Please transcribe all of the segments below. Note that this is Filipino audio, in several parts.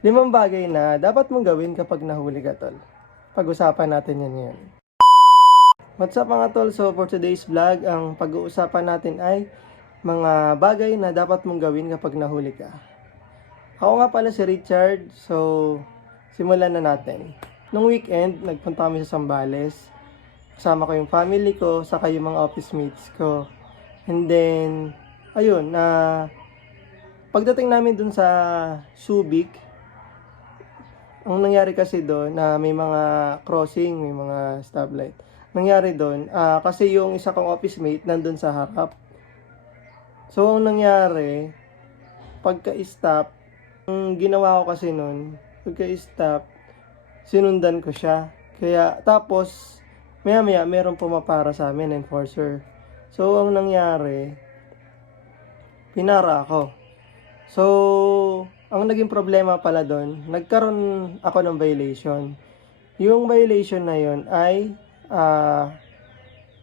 5 bagay na dapat mong gawin kapag nahuli ka, tol. Pag-usapan natin yan ngayon. What's up mga tol? So for today's vlog, ang pag-uusapan natin ay mga bagay na dapat mong gawin kapag nahuli ka. Ako nga pala si Richard, so simulan na natin. Nung weekend, nagpunta kami sa Zambales. Kasama ko yung family ko, saka yung mga office mates ko. And then, ayun, pagdating namin dun sa Subic, ang nangyari kasi doon na may mga crossing, may mga stoplight. Nangyari doon, kasi yung isa kong office mate nandun sa harap. So, ang nangyari, pagka-stop, ang ginawa ko kasi noon, pagka-stop, sinundan ko siya. Kaya, tapos, maya-maya, meron pumapara sa amin, enforcer. So, ang nangyari, pinara ako. So, ang naging problema pala doon, nagkaroon ako ng violation. Yung violation na yon ay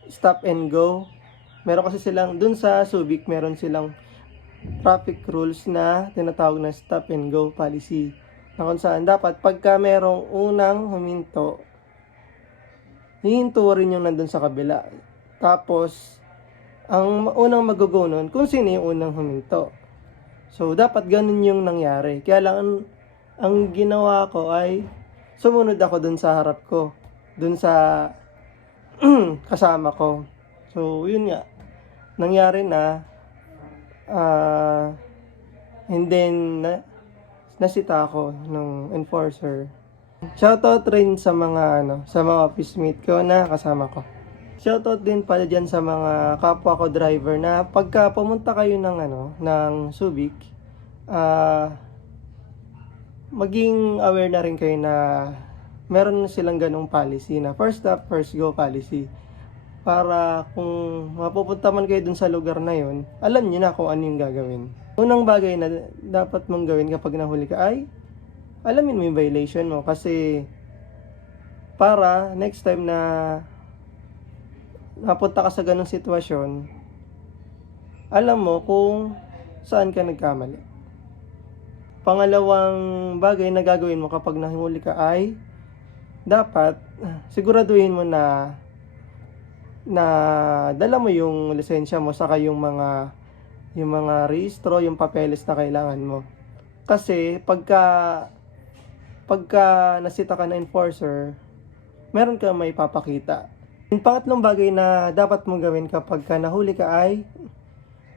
stop and go. Meron kasi silang, dun sa Subic, meron silang traffic rules na tinatawag na stop and go policy. Na kung saan dapat pagka merong unang huminto, hihinto rin yung nandun sa kabila. Tapos, ang unang mag-go nun, kung sino yung unang huminto. So, dapat ganun yung nangyari. Kaya lang, ang ginawa ko ay sumunod ako dun sa harap ko. Dun sa kasama ko. So, yun nga. Nangyari na. And then, nasita ako ng enforcer. Shoutout rin sa mga, sa mga office mate ko na kasama ko. Shoutout din pala dyan sa mga kapwa ko driver na pagka pumunta kayo ng ng Subic, maging aware na rin kayo na meron silang ganong policy na first stop, first go policy. Para kung mapupunta man kayo dun sa lugar na yon, alam niyo na kung ano yung gagawin. Unang bagay na dapat mong gawin kapag nahuli ka ay alamin mo yung violation mo, kasi para next time na napunta ka sa ganong sitwasyon, alam mo kung saan ka nagkamali. Pangalawang bagay na gagawin mo kapag nahuli ka ay dapat siguraduhin mo na dala mo yung lisensya mo, saka yung mga rehistro, yung papeles na kailangan mo. Kasi pagka nasita ka na enforcer, meron ka may papakita. Yung pangatlong bagay na dapat mong gawin kapag nahuli ka ay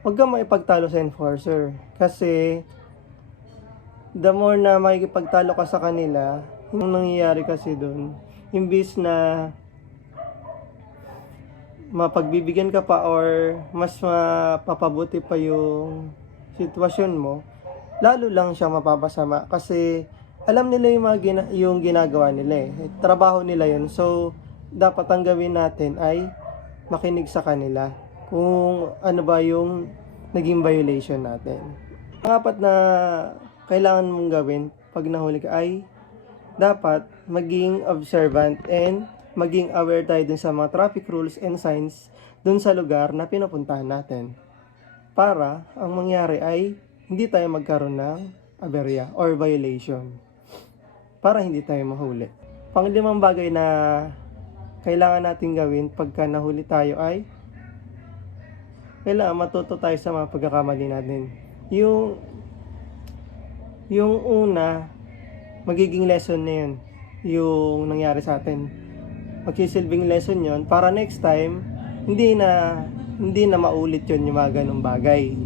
huwag kang maipagtalo sa enforcer. Kasi the more na makikipagtalo ka sa kanila, yung nangyayari kasi doon, imbis na mapagbibigyan ka pa or mas mapapabuti pa yung sitwasyon mo, lalo lang siya mapapasama. Kasi alam nila yung ginagawa nila eh. Trabaho nila yun. So, dapat ang gawin natin ay makinig sa kanila kung ano ba yung naging violation natin. Ang apat na kailangan mong gawin pag nahuli ka ay dapat maging observant and maging aware tayo dun sa mga traffic rules and signs dun sa lugar na pinupuntahan natin. Para ang mangyari ay hindi tayo magkaroon ng aberya or violation. Para hindi tayo mahuli. Panglimang bagay na kailangan natin gawin pagka nahuli tayo ay kailangan matuto tayo sa mga pagkakamali natin. Yung una, magiging lesson na yun, yung nangyari sa atin. Magsisilbing lesson yun para next time hindi na maulit yun yung mga ganong bagay.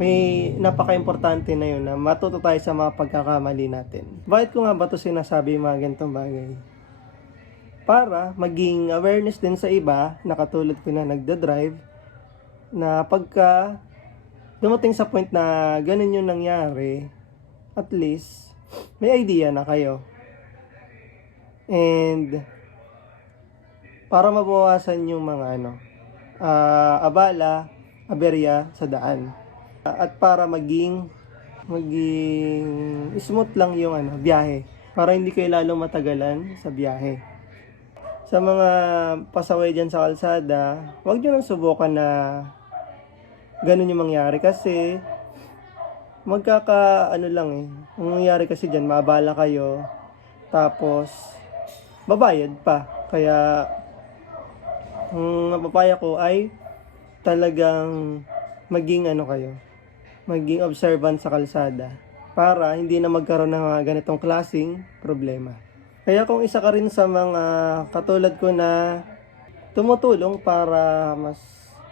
May napaka-importante na yun na matuto tayo sa mga pagkakamali natin. Bakit ko nga ba ito sinasabi mga ganitong bagay? Para maging awareness din sa iba, na katulad ko na nagda-drive, na pagka dumating sa point na ganun yung nangyari, at least may idea na kayo. And para mabawasan yung mga abala, aberya sa daan. At para maging smooth lang yung biyahe. Para hindi kayo lalong matagalan sa biyahe. Sa mga pasaway dyan sa kalsada, huwag nyo nang subukan na ganun yung mangyari. Kasi ano lang eh. Ang nangyayari kasi dyan, maabala kayo, tapos babayad pa. Kaya ang mapapaya ko ay talagang maging maging observant sa kalsada para hindi na magkaroon ng ganitong klaseng problema. Kaya kung isa ka rin sa mga katulad ko na tumutulong para mas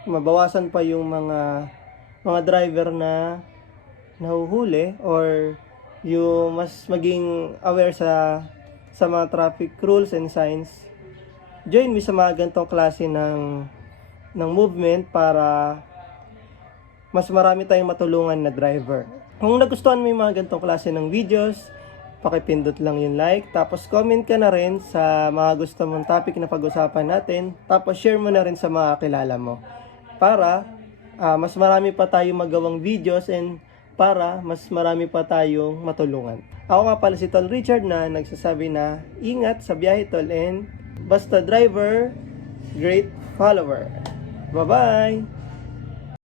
mabawasan pa yung mga driver na nahuhuli or yung mas maging aware sa mga traffic rules and signs, join me sa mga ganitong klase ng movement para mas marami tayong matulungan na driver. Kung nagustuhan mo yung mga ganitong klase ng videos, pakipindot lang yung like, tapos comment ka na rin sa mga gusto mong topic na pag-usapan natin, tapos share mo na rin sa mga kilala mo para mas marami pa tayong magawang videos and para mas marami pa tayong matulungan. Ako nga pala si Tol Richard na nagsasabi na ingat sa biyahe tol, and basta driver, great follower. Bye-bye!